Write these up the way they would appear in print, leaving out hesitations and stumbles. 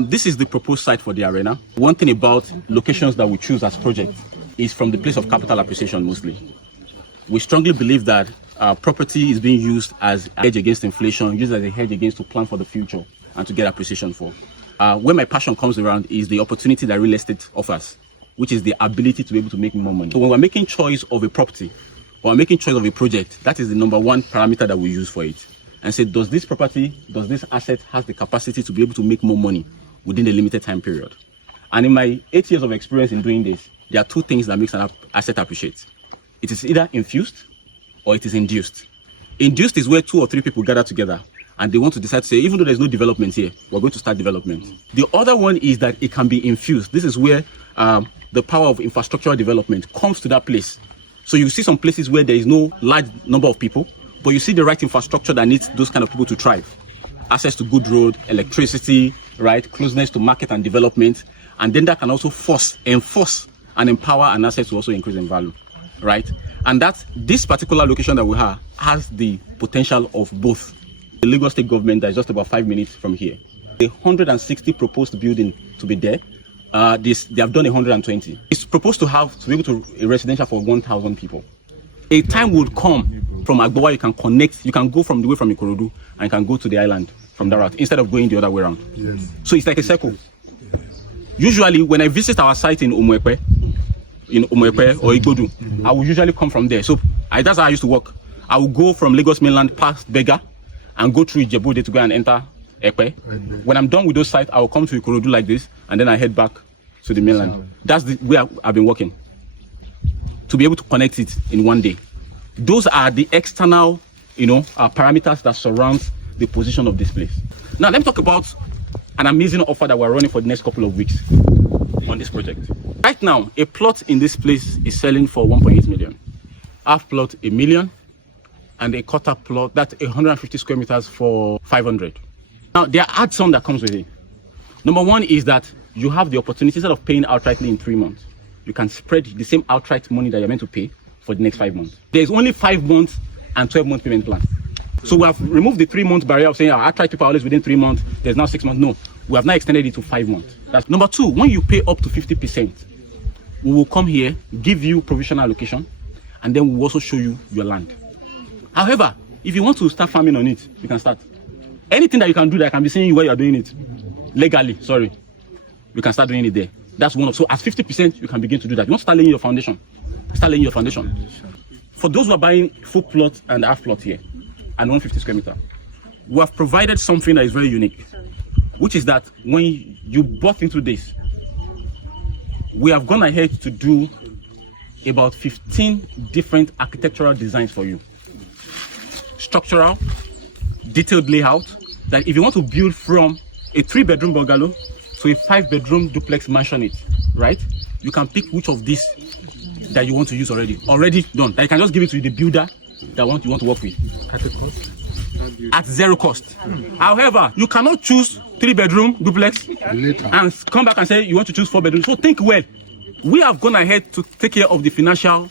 This is the proposed site for the arena. One thing about locations that we choose as projects is from the place of capital appreciation mostly. We strongly believe that property is being used as a hedge against inflation, used as a hedge against to plan for the future and to get appreciation for. Where my passion comes around is the opportunity that real estate offers, which is the ability to be able to make more money. So when we're making choice of a property or making choice of a project, that is the number one parameter that we use for it. And say, does this property, does this asset have the capacity to be able to make more money within a limited time period? And in my 8 years of experience in doing this, there are two things that makes an asset appreciate. It is either infused or it is induced. Induced is where 2 or 3 people gather together and they want to decide to say, even though there's no development here, we're going to start development. The other one is that it can be infused. This is where the power of infrastructural development comes to that place. So you see some places where there is no large number of people, but you see the right infrastructure that needs those kind of people to thrive. Access to good road, electricity, right, closeness to market and development. And then that can also enforce and empower an asset to also increase in value, right? And that this particular location that we have has the potential of both. The Lagos State government that is just about 5 minutes from here. The 160 proposed building to be there, they have done 120. It's proposed to be able to a residential for 1,000 people. A time would come from Agbowa, you can go from the way from Ikorodu and you can go to the island from that route instead of going the other way around. Yes. So it's like a circle. Usually when I visit our site in Umuekwe or Igbodu, I will usually come from there. So that's how I used to work. I will go from Lagos mainland past Bega and go through Ijebu to go and enter Ekwe. When I'm done with those sites, I will come to Ikorodu like this and then I head back to the mainland. That's the way I've been working, to be able to connect it in one day. Those are the external, parameters that surround the position of this place. Now, let me talk about an amazing offer that we're running for the next couple of weeks on this project. Right now, a plot in this place is selling for 1.8 million. Half plot, 1 million, and a quarter plot, that's 150 square meters for 500. Now, there are add-ons that comes with it. Number one is that you have the opportunity, instead of paying outrightly in 3 months, you can spread the same outright money that you're meant to pay for the next 5 months. There's only 5 months and 12-month payment plan. So we have removed the 3-month barrier of saying our outright people are always within 3 months. There's now 6 months. No, we have now extended it to 5 months. That's number two. When you pay up to 50%, we will come here, give you provisional allocation, and then we'll also show you your land. However, if you want to start farming on it, you can start. Anything that you can do that can be seeing you where you're doing it legally, you can start doing it there. That's one of, so at 50%, you can begin to do that. You want to start laying your foundation. Start laying your foundation. For those who are buying full plot and half plot here, and 150 square meter, we have provided something that is very unique, which is that when you bought into this, we have gone ahead to do about 15 different architectural designs for you. Structural, detailed layout, that if you want to build from a 3-bedroom bungalow to a 5-bedroom duplex mansion, right? You can pick which of these that you want to use already done. That you can just give it to the builder that you want to work with. At the cost? At zero cost. However, you cannot choose 3-bedroom duplex later and come back and say you want to choose 4 bedrooms. So think well. We have gone ahead to take care of the financial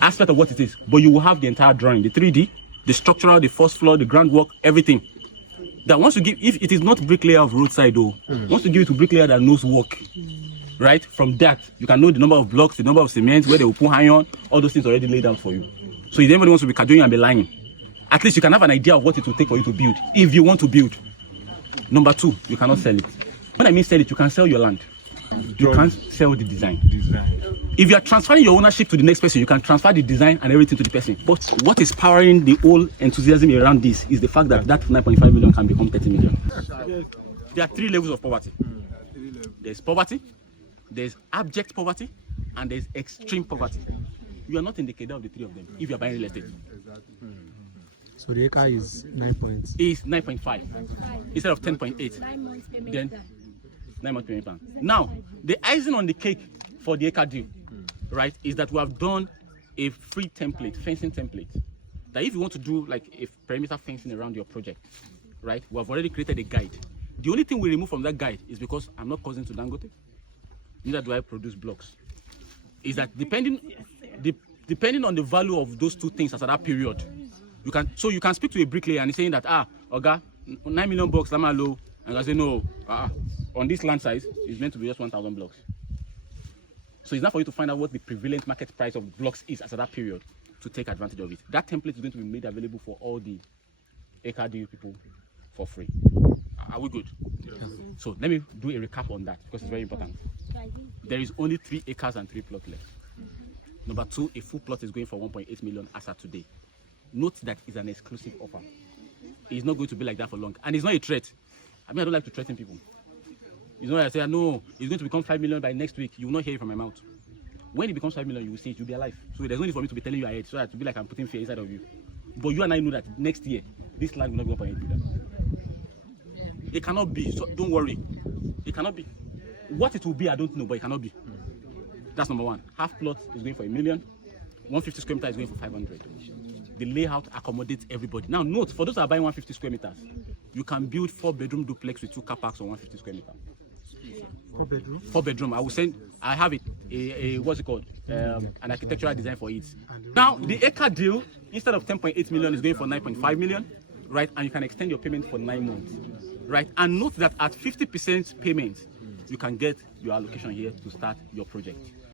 aspect of what it is, but you will have the entire drawing, the 3D, the structural, the first floor, the groundwork, everything. That once you give, if it is not bricklayer of roadside though, once you give it to bricklayer that knows work, right? From that, you can know the number of blocks, the number of cement, where they will put iron, all those things already laid out for you. So if anybody wants to be cajoling and be lying, at least you can have an idea of what it will take for you to build, if you want to build. Number two, you cannot sell it. When I mean sell it, you can sell your land. You can't sell the design. If you are transferring your ownership to the next person, you can transfer the design and everything to the person. But what is powering the whole enthusiasm around this is the fact that that 9.5 million can become 30 million. There are 3 levels of poverty. There's poverty, there's abject poverty, and there's extreme poverty. You are not in the cadre of the 3 of them if you are buying real estate. So the acre is 9 points. Is 9.5 instead of 10.8. 9 months payment. Then 9 month payment plan. Now, the icing on the cake for the acre deal, right, is that we have done a free template, fencing template. That if you want to do like a perimeter fencing around your project, right, we have already created a guide. The only thing we remove from that guide is because I'm not cousin to Dangote, neither do I produce blocks. Is that depending on the value of those 2 things at that period, you can speak to a bricklayer and he's saying that Oga, 9 million bucks, I'm low, And I say, no, on this land size, it's meant to be just 1,000 blocks. So it's not for you to find out what the prevalent market price of blocks is at that period to take advantage of it. That template is going to be made available for all the Acre deal people for free. Are we good? Yes. So let me do a recap on that because it's very important. There is only 3 acres and 3 plots left. Number 2, a full plot is going for 1.8 million as of today. Note that it's an exclusive offer. It's not going to be like that for long. And it's not a threat. I mean, I don't like to threaten people. It's not like I say, no, it's going to become 5 million by next week. You will not hear it from my mouth. When it becomes 5 million, you will see it, you'll be alive. So there's no need for me to be telling you ahead, so that to be like I'm putting fear inside of you. But you and I know that next year, this land will not be 1.8 million. It cannot be, so don't worry. It cannot be. What it will be, I don't know, but it cannot be. That's number 1. Half plot is going for 1 million. 150 square meters is going for 500. The layout accommodates everybody. Now note, for those that are buying 150 square meters, you can build 4-bedroom duplex with 2 car parks on 150 square meters. 4 bedroom? 4 bedroom. I have a what's it called? An architectural design for it. Now, the Acre deal, instead of 10.8 million, is going for 9.5 million, right? And you can extend your payment for 9 months, right? And note that at 50% payment, you can get your allocation here to start your project.